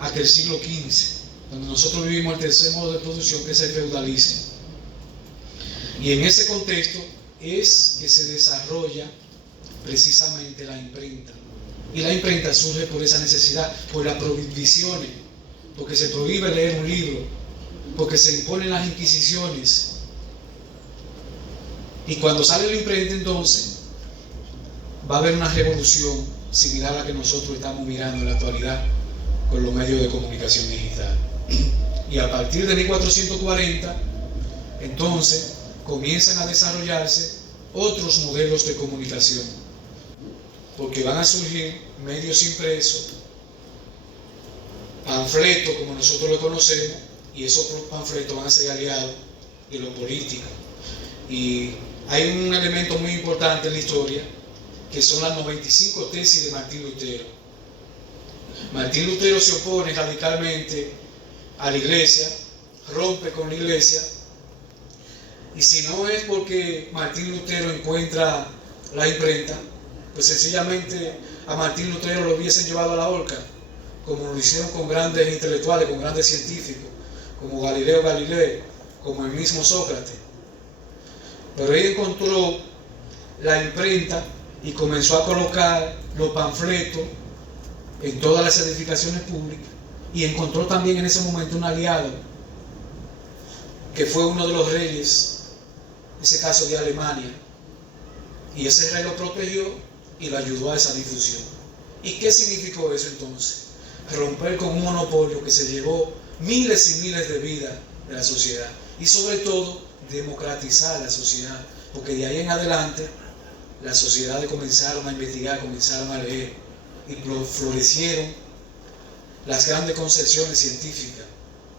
hasta el siglo XV, donde nosotros vivimos el tercer modo de producción, que es el feudalismo. Y en ese contexto es que se desarrolla precisamente la imprenta. Y la imprenta surge por esa necesidad, por las prohibiciones, porque se prohíbe leer un libro, porque se imponen las inquisiciones. Y cuando sale la imprenta, entonces va a haber una revolución similar a la que nosotros estamos mirando en la actualidad con los medios de comunicación digital. Y a partir de 1440, entonces comienzan a desarrollarse otros modelos de comunicación, porque van a surgir medios impresos, panfletos como nosotros lo conocemos, y esos panfletos van a ser aliados de lo político. Y hay un elemento muy importante en la historia, que son las 95 tesis de Martín Lutero. Martín Lutero se opone radicalmente a la iglesia, rompe con la iglesia, y si no es porque Martín Lutero encuentra la imprenta, pues sencillamente a Martín Lutero lo hubiesen llevado a la horca, como lo hicieron con grandes intelectuales, con grandes científicos, como Galileo Galilei, como el mismo Sócrates. Pero él encontró la imprenta y comenzó a colocar los panfletos en todas las edificaciones públicas, y encontró también en ese momento un aliado, que fue uno de los reyes, en ese caso de Alemania, y ese rey lo protegió y lo ayudó a esa difusión. ¿Y qué significó eso entonces? Romper con un monopolio que se llevó miles y miles de vidas de la sociedad, y sobre todo democratizar la sociedad, porque de ahí en adelante las sociedades comenzaron a investigar, comenzaron a leer, y florecieron las grandes concepciones científicas,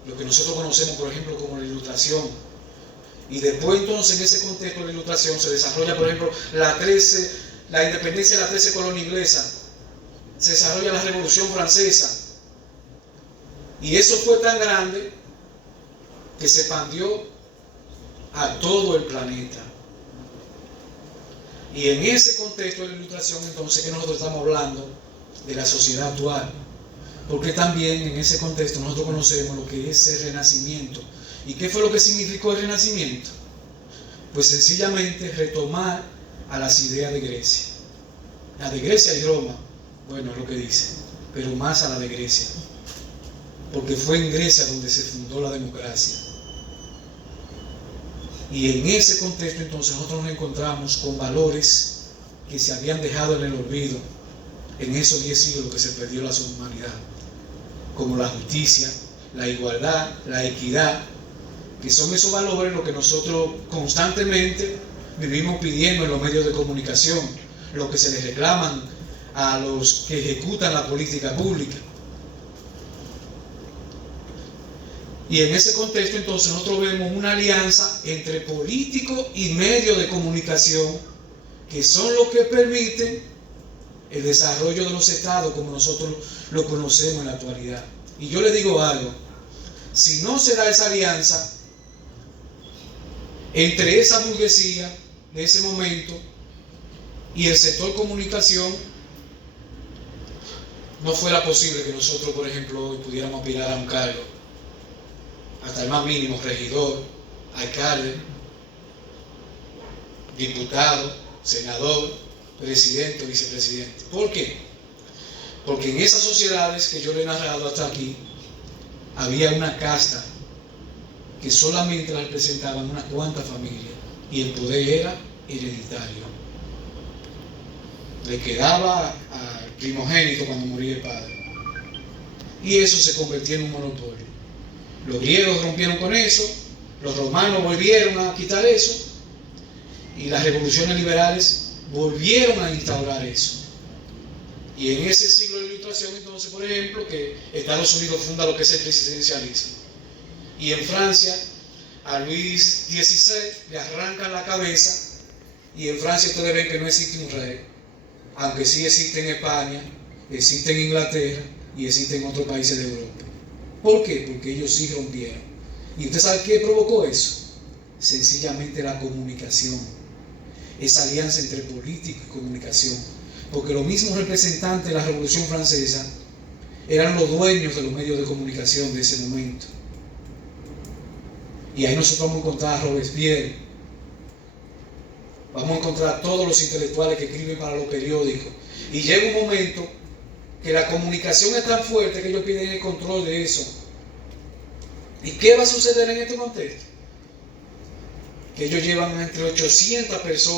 lo que nosotros conocemos por ejemplo como la Ilustración. Y después entonces en ese contexto de la Ilustración se desarrolla por ejemplo la independencia de las 13 colonias inglesas, se desarrolla la Revolución Francesa, y eso fue tan grande que se expandió a todo el planeta. Y en ese contexto de la Ilustración entonces que nosotros estamos hablando de la sociedad actual, porque también en ese contexto nosotros conocemos lo que es el Renacimiento. ¿Y qué fue lo que significó el Renacimiento? Pues sencillamente retomar a las ideas de Grecia. La de Grecia y Roma, bueno, es lo que dice, pero más a la de Grecia, porque fue en Grecia donde se fundó la democracia. Y en ese contexto entonces nosotros nos encontramos con valores que se habían dejado en el olvido en esos 10 siglos que se perdió la humanidad, como la justicia, la igualdad, la equidad, que son esos valores lo que nosotros constantemente vivimos pidiendo en los medios de comunicación, lo que se les reclaman a los que ejecutan la política pública. Y en ese contexto entonces nosotros vemos una alianza entre políticos y medios de comunicación, que son los que permiten el desarrollo de los estados como nosotros lo conocemos en la actualidad. Y yo le digo algo, si no se da esa alianza entre esa burguesía de ese momento y el sector comunicación, no fuera posible que nosotros, por ejemplo, hoy pudiéramos aspirar a un cargo, hasta el más mínimo, regidor, alcalde, diputado, senador, presidente o vicepresidente. ¿Por qué? Porque en esas sociedades que yo le he narrado hasta aquí, había una casta que solamente la representaban unas cuantas familias, y el poder era hereditario. Le quedaba al primogénito cuando moría el padre, y eso se convertía en un monopolio. Los griegos rompieron con eso, los romanos volvieron a quitar eso, y las revoluciones liberales volvieron a instaurar eso. Y en ese siglo de la Ilustración entonces, por ejemplo, que Estados Unidos funda lo que es el presidencialismo, y en Francia a Luis XVI le arrancan la cabeza, y en Francia ustedes ven que no existe un rey, aunque sí existe en España, existe en Inglaterra y existe en otros países de Europa. ¿Por qué? Porque ellos sí rompieron. ¿Y usted sabe qué provocó eso? Sencillamente la comunicación, esa alianza entre política y comunicación. Porque los mismos representantes de la Revolución Francesa eran los dueños de los medios de comunicación de ese momento. Y ahí nosotros vamos a encontrar a Robespierre, vamos a encontrar a todos los intelectuales que escriben para los periódicos. Y llega un momento que la comunicación es tan fuerte que ellos piden el control de eso. ¿Y qué va a suceder en este contexto? Que ellos llevan entre 800 personas